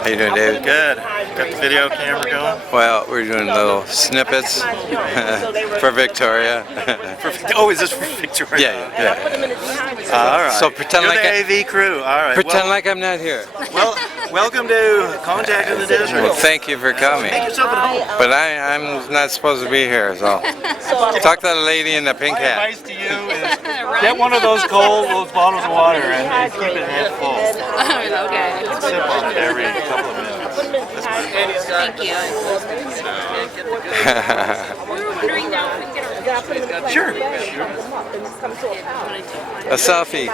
How you doing, David? Good. Got the video camera going? Well, we're doing little snippets for Victoria. Oh, is this for Victoria? Yeah. All right. So pretend You're like the AV crew. All right. Pretend like I'm not here. Well, welcome to Contact in the Desert. Well, thank you for coming. Make yourself at home. But I'm not supposed to be here, so talk to the lady in the pink My hat. advice to you is get one of those those bottles of water and keep it half full. Okay. Sip on it every couple of minutes. Thank you. We were wondering now if we can get our Sure. A selfie.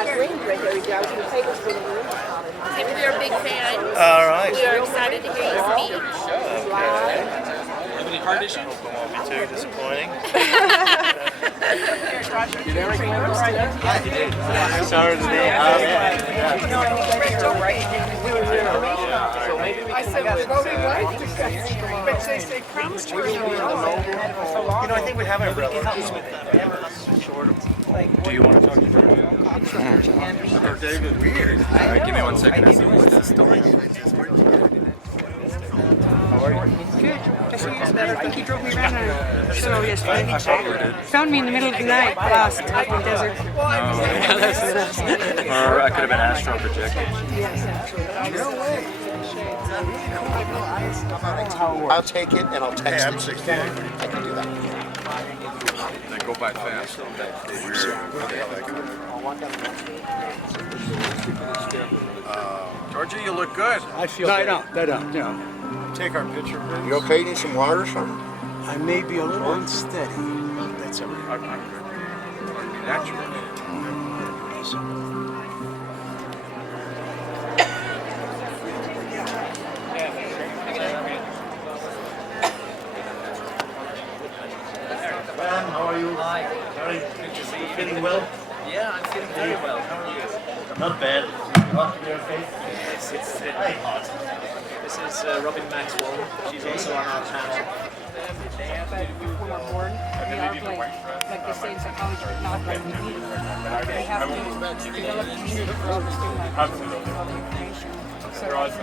We are big fans. All right. We are excited to hear you speak. Any hard issues? Hope it won't be too disappointing. Sorry today. I said we're voting right, but they promised her. I think we have an umbrella. Do you want to talk to her? Or David? Weird. All right, give me 1 second. How are you? Good. Just so you better. I think he drove me around a show yesterday. Found me in the middle of the night, lost in the desert. Or I could have been astral projected. No way. I'll take it and I'll text Hey, I'm it. 68. I can do that. They go by fast. Giorgio, you look good. I feel. No, I don't. No. Take our picture, please. You okay? Need some water or something? I may be a little unsteady. That's all right. I'm good. I'll be natural. How are you? Hi. Sorry. Good to see you. Feeling well? Yeah, I'm feeling very well. How are you? Not bad. You want to be okay? Yes, it's hot. This is Robin Maxwell. She's also on our panel. But when we're born, we are like they say in psychology, not like we need. They have to develop immunity for all the stimuli, all the information. So reality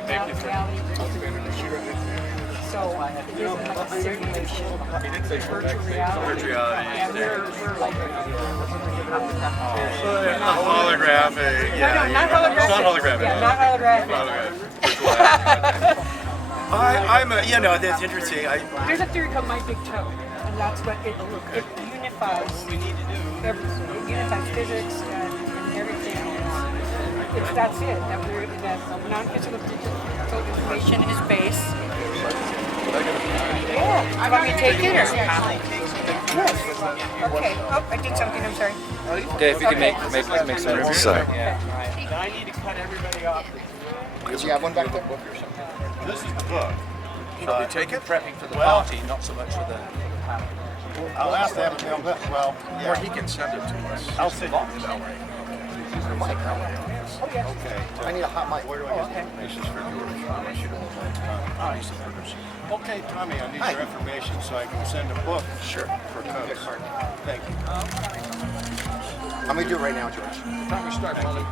so it isn't like a simulation. It's virtual reality. Virtual reality. And we're like Holographic. Yeah. no, not holographic. It's not holographic. Yeah, not holographic. That's interesting. There's a theory called my big toe, and that's what it unifies everything. It unifies physics and everything. That's it. That non-physical information is base. Yeah. Want me to take it or? Yes. Okay. Oh, I did something. I'm sorry. Okay, if you can make some room. Sorry. I need to cut everybody off. Does he have one back there? This is the book. Shall we take it? Prepping for the party, not so much for the panel. I'll ask them. Well, Or he can send it to us. I'll sit that way. Okay. I need a hot mic. Where do I get This is for George. Okay, Tommy, I need your information so I can send a book. Sure. For Cubs. Thank you. I'm going to do it right now, George. Time we start, Molly.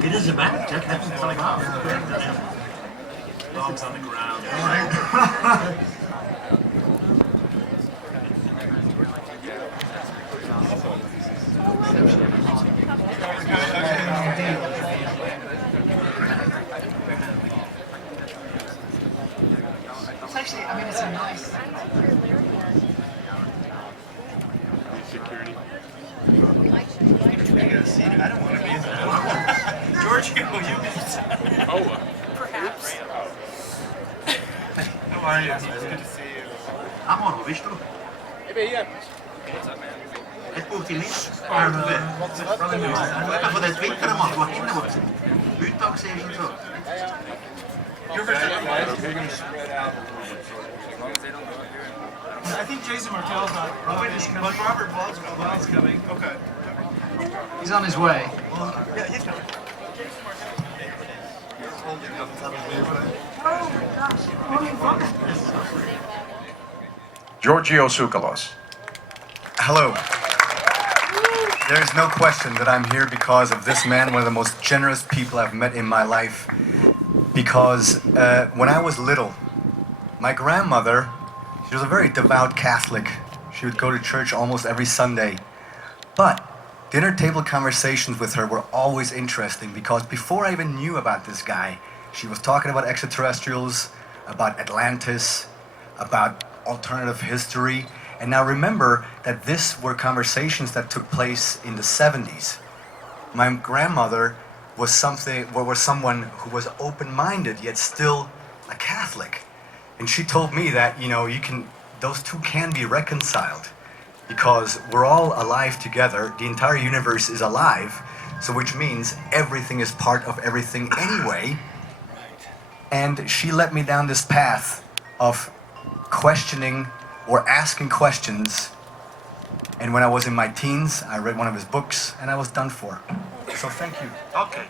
It is a match. That's something off. Bombs on the ground. It's actually, I mean, it's a nice. Security. I don't want to be in that. Giorgio, you can. Oh. Perhaps. How are you? It's good to see you. Amor, visst du? Ett bok till mitt. Jag får det twittra man på inne var det. Uttagsering så. You're going to spread out a little bit so as long as they don't go here. I think Jason Martell's not. But Robert Bald's coming. Okay. He's on his way. Yeah, he's coming. Giorgio Tsukalos. Hello. There is no question that I'm here because of this man, one of the most generous people I've met in my life. Because when I was little, my grandmother, she was a very devout Catholic. She would go to church almost every Sunday. But dinner table conversations with her were always interesting because before I even knew about this guy, she was talking about extraterrestrials, about Atlantis, about alternative history. And now remember that these were conversations that took place in the 70s. My grandmother was someone who was open-minded yet still a Catholic. And she told me that, you know, those two can be reconciled because we're all alive together. The entire universe is alive, so which means everything is part of everything anyway. And she led me down this path of questioning or asking questions. And when I was in my teens, I read one of his books and I was done for. So thank you. Okay.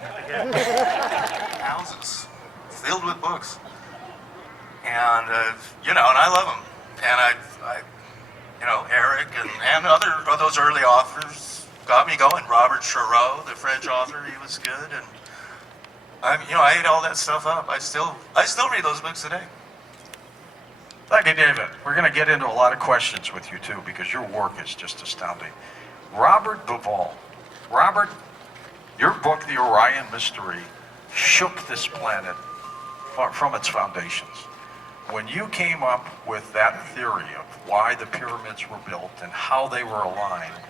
Houses filled with books. And, you know, and I love them. And I you know, Erich and other of those early authors got me going. Robert Charot, the French author, he was good. And, I ate all that stuff up. I still read those books today. Thank you, David. We're going to get into a lot of questions with you, too, because your work is just astounding. Robert Bauval. Robert, your book, The Orion Mystery, shook this planet from its foundations. When you came up with that theory of why the pyramids were built and how they were aligned,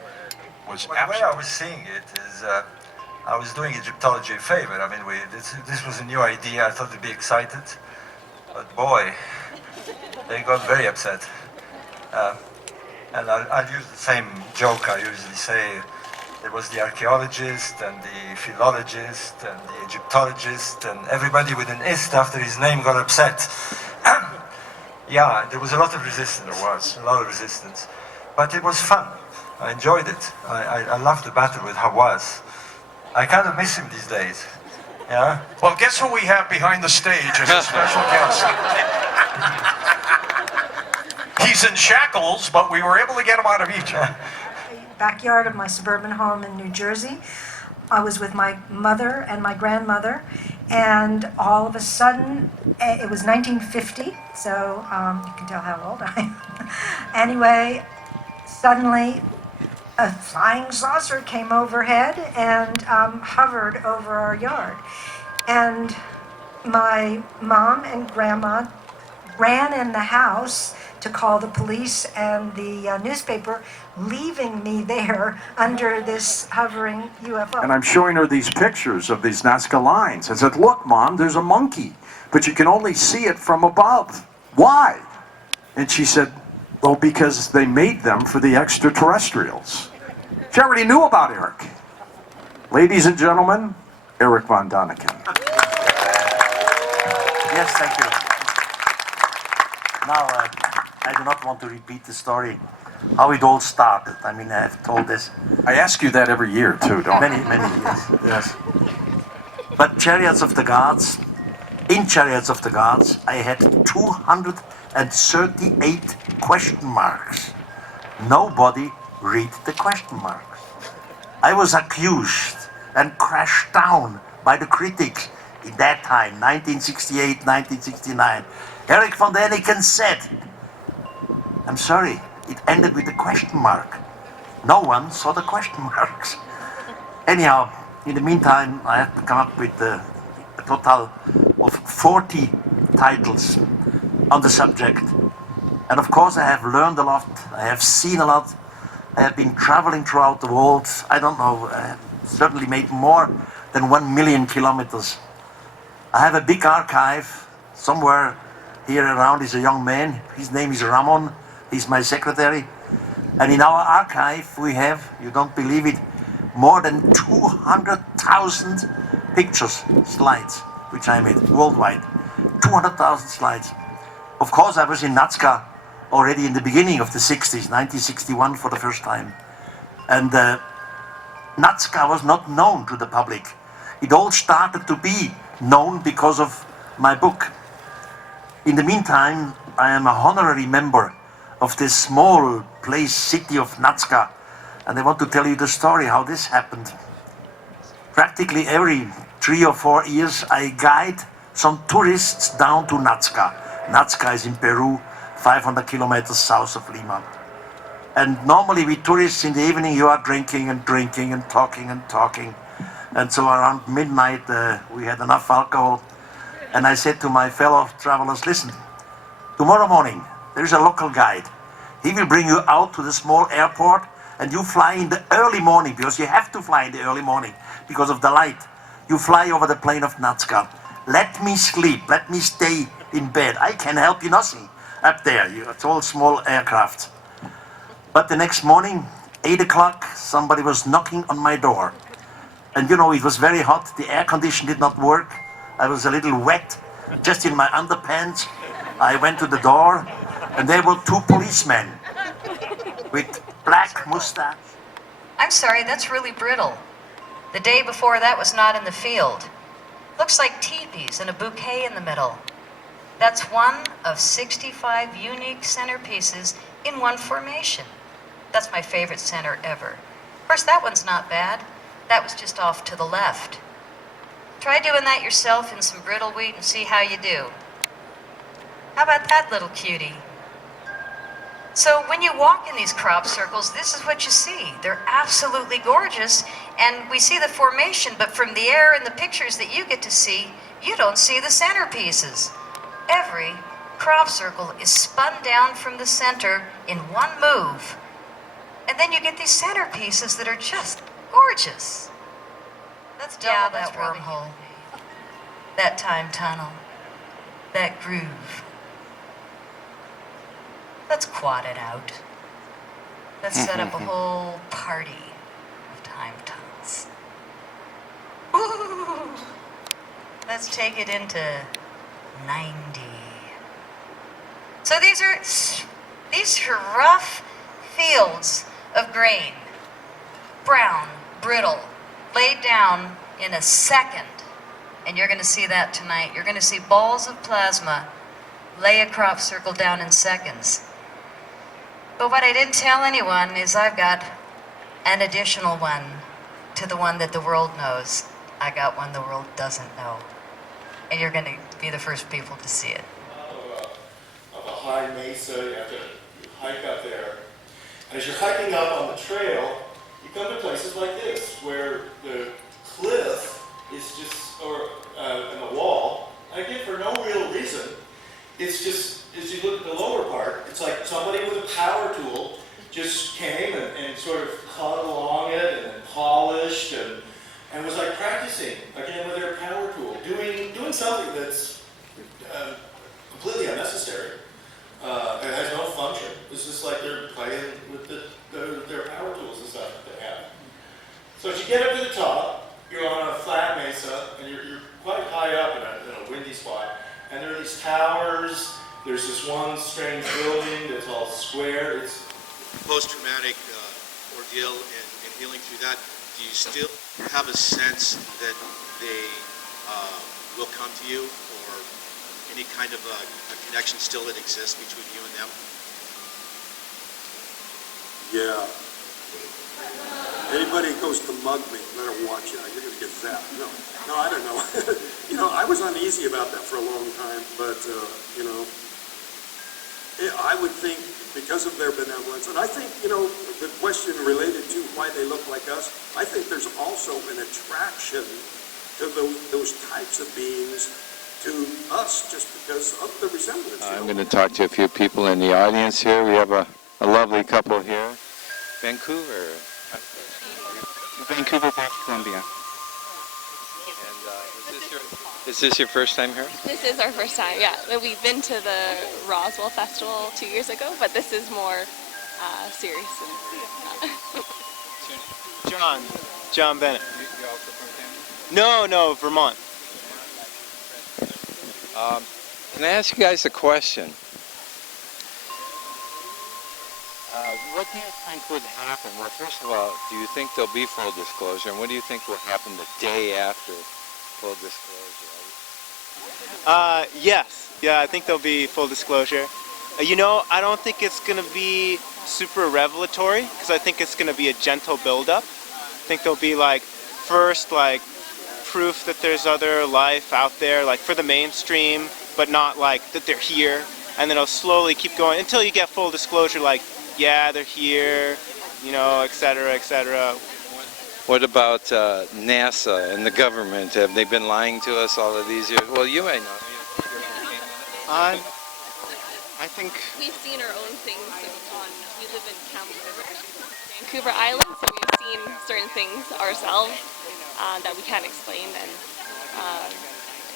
was The way I was seeing it is, I was doing Egyptology a favor. I mean, this was a new idea. I thought they'd be excited, but boy, they got very upset. And I'll use the same joke I usually say. There was the archaeologist and the philologist and the Egyptologist and everybody with an ist after his name got upset. Yeah, there was a lot of resistance. There was a lot of resistance, but it was fun. I enjoyed it. I loved the battle with Hawass. I kind of miss him these days. Yeah. Well, guess who we have behind the stage as a special guest? He's in shackles, but we were able to get him out of Egypt. Backyard of my suburban home in New Jersey. I was with my mother and my grandmother, and all of a sudden, it was 1950, so you can tell how old I am. Anyway, suddenly a flying saucer came overhead and hovered over our yard. And my mom and grandma ran in the house to call the police and the newspaper, leaving me there under this hovering UFO. And I'm showing her these pictures of these Nazca lines. I said, look, Mom, there's a monkey, but you can only see it from above. Why? And she said, well, because they made them for the extraterrestrials. She already knew about Erich. Ladies and gentlemen, Erich Von Daniken. Yes, thank you. Now, I do not want to repeat the story, how it all started. I mean, I have told this. I ask you that every year, too, don't I? Many years, yes. But Chariots of the Gods, in Chariots of the Gods, I had 238 question marks. Nobody read the question marks. I was accused and crashed down by the critics in that time, 1968, 1969. Erich Von Daniken said, I'm sorry, it ended with a question mark. No one saw the question marks. Anyhow, in the meantime, I have to come up with a total of 40 titles on the subject. And of course, I have learned a lot, I have seen a lot, I have been traveling throughout the world. I don't know, I have certainly made more than 1 million kilometers. I have a big archive. Somewhere here around is a young man, his name is Ramon, he's my secretary. And in our archive we have, you don't believe it, more than 200,000 pictures, slides, which I made worldwide. 200,000 slides. Of course, I was in Nazca already in the beginning of the 60s, 1961 for the first time. And Nazca was not known to the public. It all started to be known because of my book. In the meantime, I am a honorary member of this small place, city of Nazca, and I want to tell you the story how this happened. Practically every 3 or 4 years, I guide some tourists down to Nazca. Nazca is in Peru, 500 kilometers south of Lima. And normally with tourists in the evening, you are drinking and drinking and talking and talking. And so around midnight, we had enough alcohol. And I said to my fellow travelers, listen, tomorrow morning, there is a local guide. He will bring you out to the small airport, and you fly in the early morning, because you have to fly in the early morning because of the light. You fly over the plain of Nazca. Let me sleep, let me stay in bed. I can help you nothing up there. It's all small aircraft. But the next morning, 8 o'clock, somebody was knocking on my door. And you know, it was very hot, the air condition did not work. I was a little wet, just in my underpants. I went to the door, and there were 2 policemen with black mustache. I'm sorry, that's really brittle. The day before that was not in the field. Looks like teepees and a bouquet in the middle. That's one of 65 unique centerpieces in one formation. That's my favorite center ever. Of course, that one's not bad. That was just off to the left. Try doing that yourself in some brittle wheat and see how you do. How about that little cutie? So when you walk in these crop circles, this is what you see. They're absolutely gorgeous, and we see the formation, but from the air and the pictures that you get to see, you don't see the centerpieces. Every crop circle is spun down from the center in one move, and then you get these centerpieces that are just gorgeous. Let's double that wormhole, that time tunnel, that groove. Let's quad it out. Let's set up a whole party of time tunnels. Ooh. Let's take it into 90. So these are rough fields of grain, brown, brittle, laid down in a second. And you're going to see that tonight. You're going to see balls of plasma lay a crop circle down in seconds. But what I didn't tell anyone is I've got an additional one to the one that the world knows. I got one the world doesn't know. And you're going to be the first people to see it. Up a high mesa, you have to hike up there. As you're hiking up on the trail, you come to places like this, where the cliff is just, and the wall, again for no real reason, it's just, as you look at the lower part, it's like somebody with a power tool just came and sort of cut along it and polished and was like practicing again with their power tool, doing something that's completely unnecessary. It has no function. It's just like they're playing with their power tools and stuff that they have. So as you get up to the top, you're on a flat mesa and you're quite high up in a windy spot. And there are these towers. There's this one strange building that's all square. It's post-traumatic ordeal and healing through that. Do you still have a sense that they will come to you, or any kind of a connection still that exists between you and them? Yeah. Anybody who goes to mug me, better watch out. You're going to get zapped. No, I don't know. I was uneasy about that for a long time, but, I would think because of their benevolence, and I think, the question related to why they look like us, I think there's also an attraction to those types of beings to us just because of the resemblance. I'm going to talk to a few people in the audience here. We have a lovely couple here. Vancouver, British Columbia. And is this your first time here? This is our first time, yeah. We've been to the Roswell Festival 2 years ago, but this is more serious. John Bennett. You also from Canada? No, Vermont. Can I ask you guys a question? What do you think would happen? Well, first of all, do you think there'll be full disclosure? And what do you think will happen the day after full disclosure? Yes. Yeah, I think there'll be full disclosure. You know, I don't think it's going to be super revelatory because I think it's going to be a gentle build-up. I think there'll be like first like proof that there's other life out there, like for the mainstream, but not like that they're here. And then it'll slowly keep going until you get full disclosure, like, yeah, they're here, you know, et cetera, et cetera. What about NASA and the government? Have they been lying to us all of these years? Well, you may know. I think We've seen our own things we live in Vancouver Island, so we've seen certain things ourselves that we can't explain, and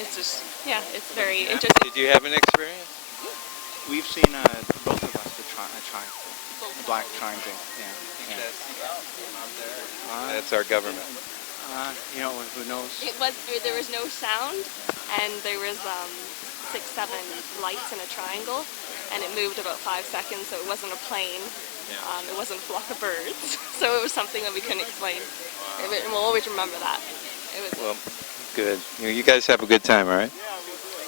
it's just, yeah, it's very interesting. Did you have an experience? we've seen both of us the triangle, the black triangle. Yeah. That's our government. You know, who knows? There was no sound, and there was 6-7 lights in a triangle, and it moved about 5 seconds, so it wasn't a plane. It wasn't a flock of birds, so it was something that we couldn't explain. And we'll always remember that. Well, good. You guys have a good time, all right?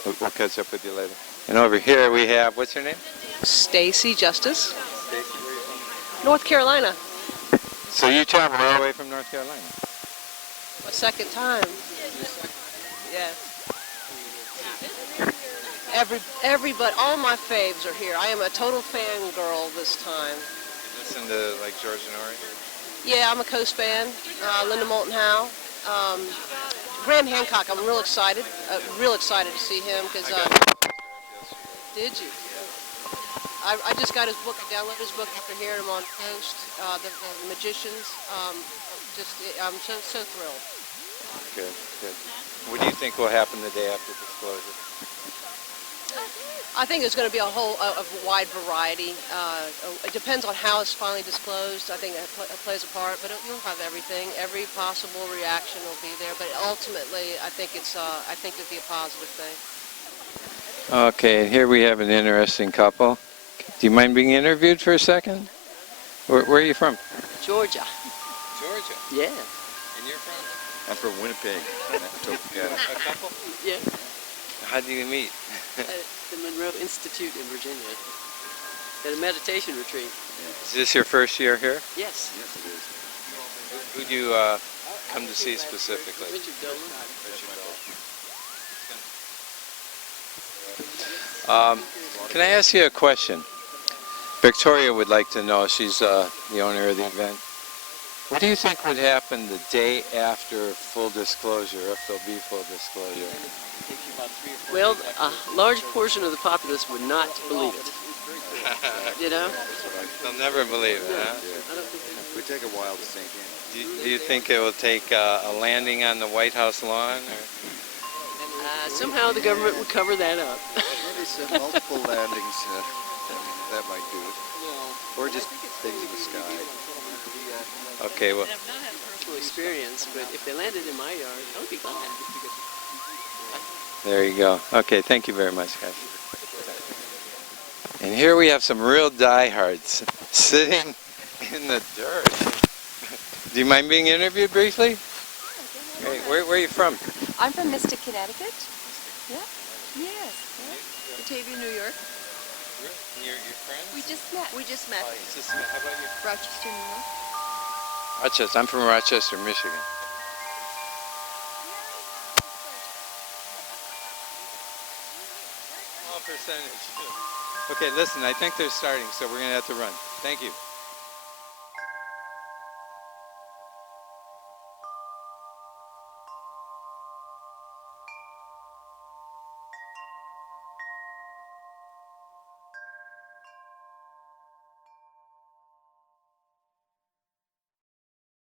We'll catch up with you later. And over here we have, what's your name? Stacy Justice. North Carolina. So you traveled all the way from North Carolina? My second time. Yeah. Everybody, all my faves are here. I am a total fangirl this time. You listen to like George Noory? Yeah, I'm a Coast fan. Linda Moulton Howe. Graham Hancock, I'm real excited to see him because. Did you? I just got his book. I downloaded his book after hearing him on Coast. The Magicians. I'm so thrilled. Good, good. What do you think will happen the day after disclosure? I think there's going to be a wide variety. It depends on how it's finally disclosed. I think that plays a part, but you'll have everything. Every possible reaction will be there. But ultimately, I think it'll be a positive thing. Okay, here we have an interesting couple. Do you mind being interviewed for a second? Where are you from? Georgia. Georgia? Yeah. And you're from? I'm from Winnipeg. A couple? Yeah. How do you meet? At the Monroe Institute in Virginia. At a meditation retreat. Is this your first year here? Yes. Yes, it is. Who do you come to see specifically? Richard Dolan. Can I ask you a question? Victoria would like to know, she's the owner of the event. What do you think would happen the day after full disclosure, if there'll be full disclosure? Well, a large portion of the populace would not believe it. You know? They'll never believe it, huh? It would take a while to sink in. Do you think it will take a landing on the White House lawn? Or? Somehow the government would cover that up. Maybe some multiple landings, that might do it. Or just things in the sky. Okay, well. I have not had personal experience, but if they landed in my yard, I would be glad. There you go. Okay, thank you very much, guys. And here we have some real diehards sitting in the dirt. Do you mind being interviewed briefly? Hey, where are you from? I'm from Mystic, Connecticut. Yeah. Yes. Batavia, New York. Your friends? We just met. How about you? Rochester, New York. Rochester. I'm from Rochester, Michigan. Small percentage. Okay, listen, I think they're starting, so we're going to have to run. Thank you.